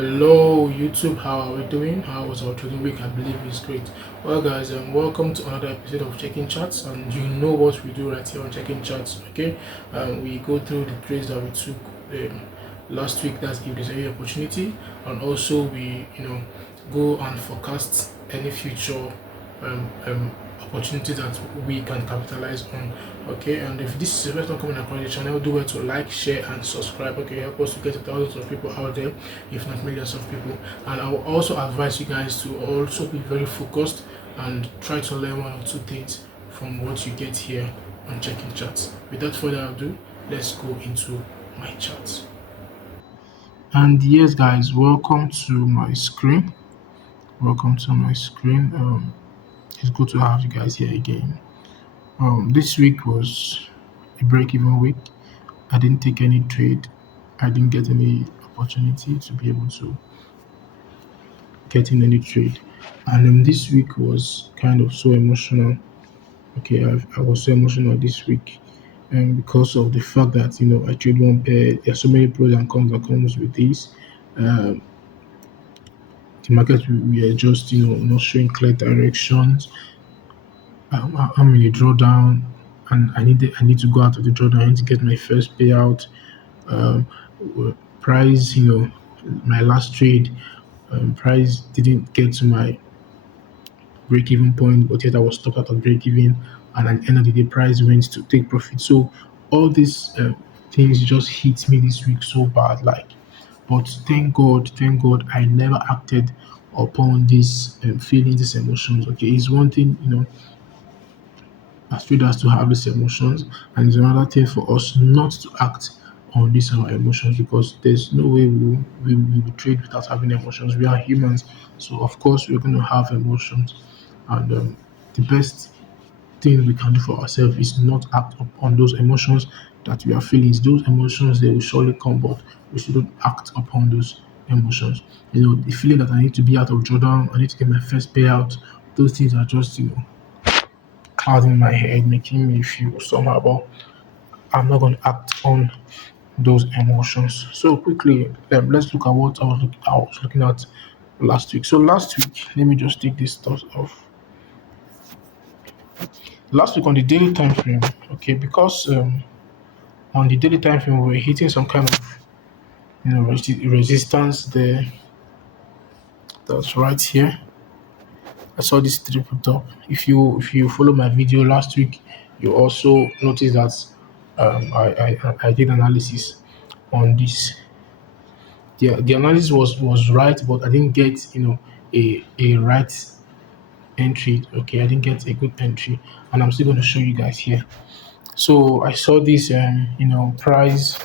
Hello YouTube, how are we doing? How was our trading week? I believe it's great. Well guys, welcome to another episode of Checking Charts, and you know what we do right here on Checking Charts, okay? We go through the trades that we took last week, that's if there's any opportunity, and also we go and forecast any future opportunity that we can capitalize on. Okay, and if this is the first time coming across the channel, do well to like, share, and subscribe. Okay, help us to get to thousands of people out there, if not millions of people. And I will also advise you guys to also be very focused and try to learn one or two things from what you get here on Checking Charts. Without further ado, let's go into my charts. And yes, guys, welcome to my screen. Welcome to my screen. It's good to have you guys here again. This week was a break-even week. I didn't take any trade. I didn't get any opportunity to be able to get in any trade. And this week was kind of so emotional. Okay, I was so emotional this week, and because of the fact that I trade one pair. There are so many pros and cons that comes with this. Um, the market we are just not showing clear directions. I'm in a drawdown, and I need to go out of the drawdown. I need to get my first payout. Um, Price, my last trade, price didn't get to my break even point, but yet I was stuck out of break even. And at the end of the day, price went to take profit. So all these things just hit me this week so bad. Like, but thank God, I never acted upon these feelings, these emotions. Okay, it's one thing, as traders to have these emotions, and it's another thing for us not to act on these our emotions, because there's no way we will trade without having emotions. We are humans, so of course we're going to have emotions, and the best thing we can do for ourselves is not act upon those emotions that we are feeling. Those emotions, they will surely come, but we shouldn't act upon those emotions. The feeling that I need to be out of Jordan, I need to get my first payout. Those things are just clouding my head, making me feel somehow, but I'm not going to act on those emotions. So quickly, let's look at what I was looking at last week. So last week, let me just take this stuff off. Last week on the daily time frame, okay, because on the daily time frame we were hitting some kind of resistance there. That's right here. I saw this triple top. If you follow my video last week, you also notice that I did analysis on this. The analysis was right, but I didn't get a right entry. Okay, I didn't get a good entry, and I'm still going to show you guys here. So I saw this price.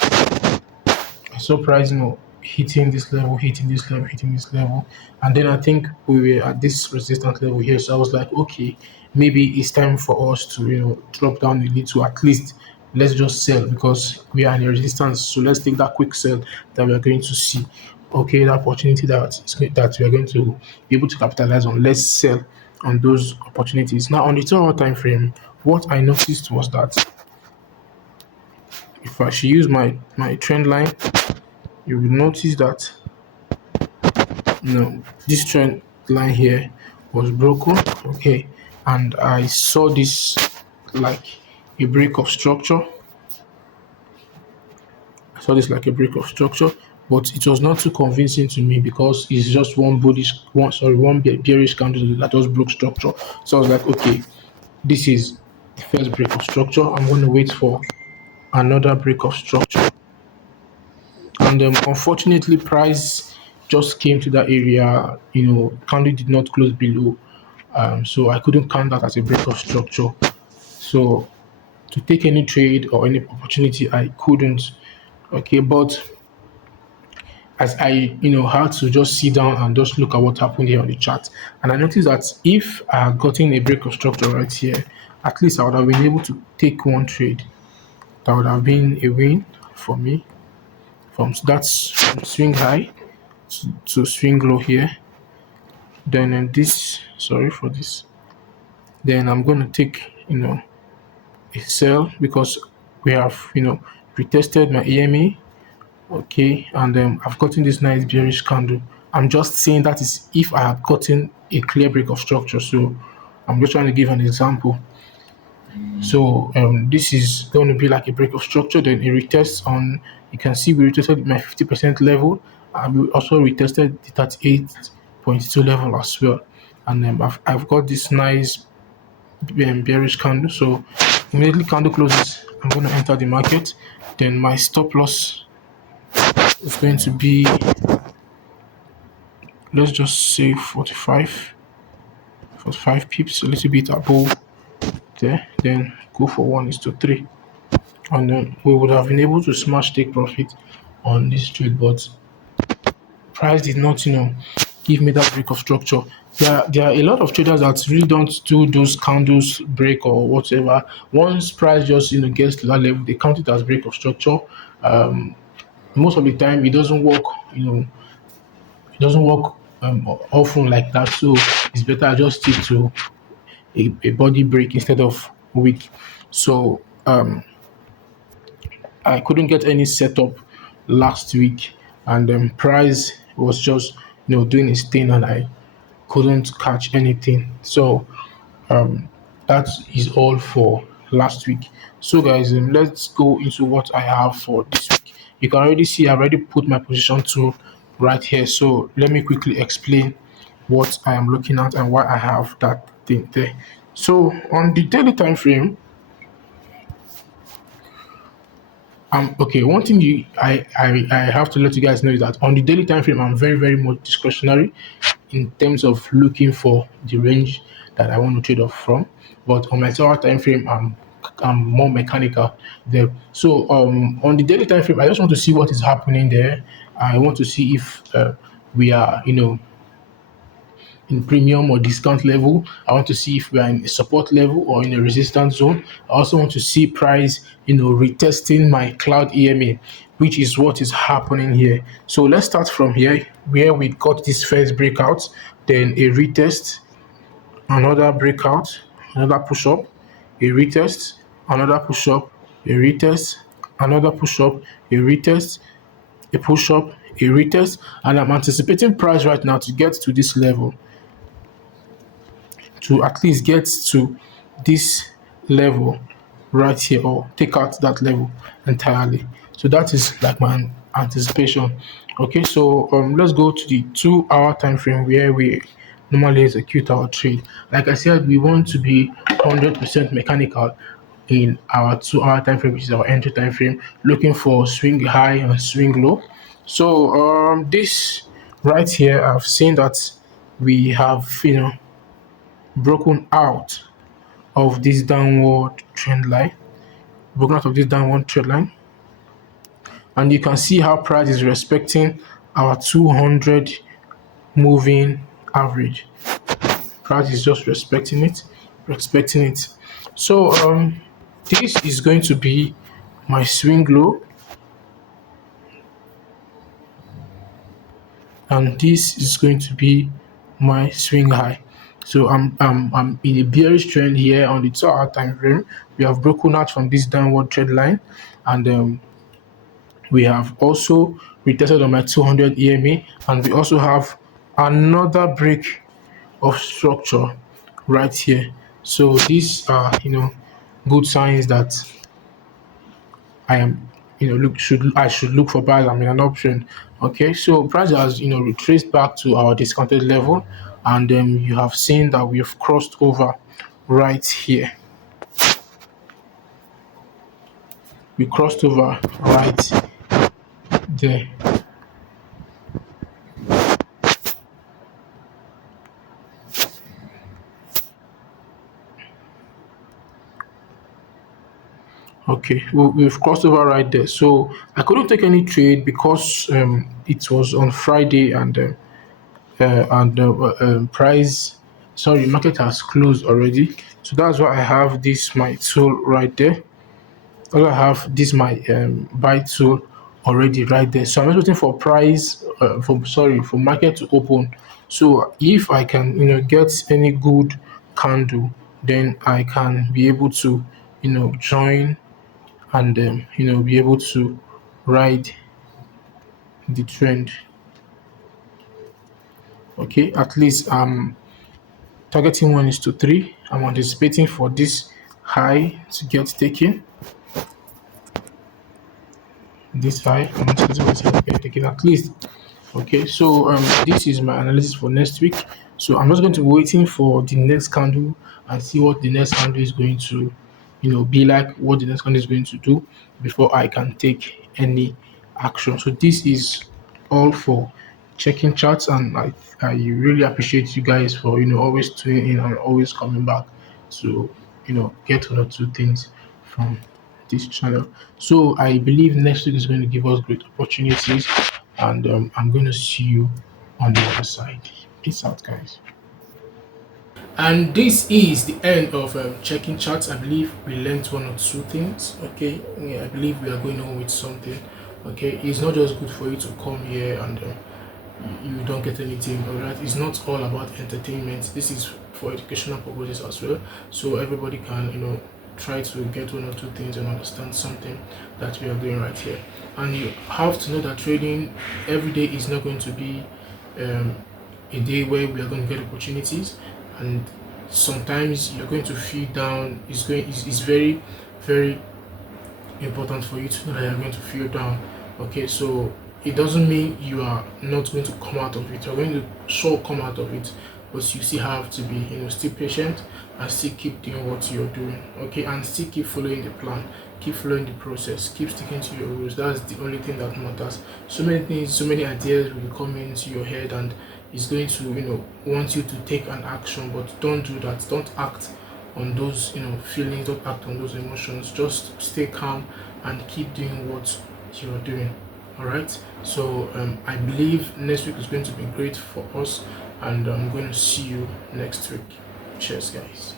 I saw price hitting this level, hitting this level, hitting this level, and then I think we were at this resistance level here. So I was like, okay, maybe it's time for us to drop down a little. At least let's just sell, because we are in a resistance. So let's take that quick sell that we are going to see. Okay, the opportunity that we are going to be able to capitalize on. Let's sell on those opportunities. Now on the 2 hour time frame, what I noticed was that if I should use my trend line, you will notice that this trend line here was broken. Okay, and I saw this like a break of structure. I saw this like a break of structure, but it was not too convincing to me, because it's just one bearish candle that just broke structure. So I was like, okay, this is the first break of structure. I'm going to wait for another break of structure. And unfortunately, price just came to that area. Candle did not close below, so I couldn't count that as a break of structure. So to take any trade or any opportunity, I couldn't. Okay, but as I had to just sit down and just look at what happened here on the chart, and I noticed that if I had gotten a break of structure right here, at least I would have been able to take one trade. That would have been a win for me, from from swing high to swing low here. Then this, sorry for this. Then I'm going to take a sell, because we have retested my EMA Okay, and I've gotten this nice bearish candle. I'm just saying that is if I had gotten a clear break of structure. So I'm just trying to give an example. So this is going to be like a break of structure, then a retest on. You can see we retested my 50% level, and we also retested the 38.2 level as well. And I've got this nice bearish candle. So immediately candle closes, I'm going to enter the market. Then my stop loss is going to be, let's just say 45 pips, a little bit above there. Then go for 1:3. And then we would have been able to smash take profit on this trade, but price did not, give me that break of structure. There are a lot of traders that really don't do those candles break or whatever. Once price just gets to that level, they count it as break of structure. Most of the time, it doesn't work. It doesn't work often like that. So it's better I just stick to a body break instead of weak. So I couldn't get any setup last week, and price was just doing its thing, and I couldn't catch anything. So that is all for last week. So guys, let's go into what I have for this week. You can already see I've already put my position to right here. So let me quickly explain what I am looking at and why I have that thing there. So on the daily time frame, okay. One thing I have to let you guys know is that on the daily time frame, I'm very very much discretionary in terms of looking for the range that I want to trade off from. But on my 2 hour time frame, I'm more mechanical there. So on the daily time frame, I just want to see what is happening there. I want to see if we are in premium or discount level. I want to see if we are in a support level or in a resistance zone. I also want to see price, retesting my cloud EMA, which is what is happening here. So let's start from here where we got this first breakout, then a retest, another breakout, another push up, a retest, another push up, a retest, another push up, a retest, a push up, a retest, and I'm anticipating price right now to get to this level, to at least get to this level right here, or take out that level entirely. So that is like my anticipation. Okay, so let's go to the 2 hour time frame where we normally execute our trade. Like I said, we want to be 100% mechanical in our 2 hour time frame, which is our entry time frame, looking for swing high and swing low. So this right here, I've seen that we have broken out of this downward trend line, and you can see how price is respecting our 200 moving average. Price is just respecting it. So this is going to be my swing low, and this is going to be my swing high. So I'm in a bearish trend here on the 2 hour time frame. We have broken out from this downward trend line, and we have also retested on my 200 EMA, and we also have another break of structure right here. So these are good signs that I am I should look for buyers. I'm in an option. Okay, so price has retraced back to our discounted level, and you have seen that we have crossed over right here. We crossed over right there. Okay, we've crossed over right there. So I couldn't take any trade because it was on Friday, and price, sorry, market has closed already. So that's why I have this my tool right there. Also, I have this my buy tool already right there. So I'm just waiting for price, for market to open. So if I can get any good candle, then I can be able to join, and be able to ride the trend. Okay, at least targeting 1:3. I'm anticipating for this high to get taken. This high, I'm anticipating for this high to get taken at least. Okay, so this is my analysis for next week. So I'm just going to be waiting for the next candle and see what the next candle is going to, be like, what the next candle is going to do before I can take any action. So this is all for checking charts, and I really appreciate you guys for always tuning in and always coming back to get one or two things from this channel. So I believe next week is going to give us great opportunities, and I'm going to see you on the other side. Peace out, guys. And this is the end of checking charts. I believe we learned one or two things. Okay, yeah, I believe we are going on with something. Okay, it's not just good for you to come here and you don't get anything. All right, it's not all about entertainment. This is for educational purposes as well, so everybody can try to get one or two things and understand something that we are doing right here. And you have to know that trading every day is not going to be um, a day where we are going to get opportunities, and sometimes you're going to feel down. It's very very important for you to know that you're going to feel down. Okay, so it doesn't mean you are not going to come out of it. You're going to sure come out of it, but you still have to be still patient and still keep doing what you're doing. Okay, and still keep following the plan, keep following the process, keep sticking to your rules. That's the only thing that matters. So many things, so many ideas will come into your head, and it's going to want you to take an action, but don't do that. Don't act on those feelings. Don't act on those emotions. Just stay calm and keep doing what you're doing. All right, so I believe next week is going to be great for us, and I'm going to see you next week. Cheers, guys.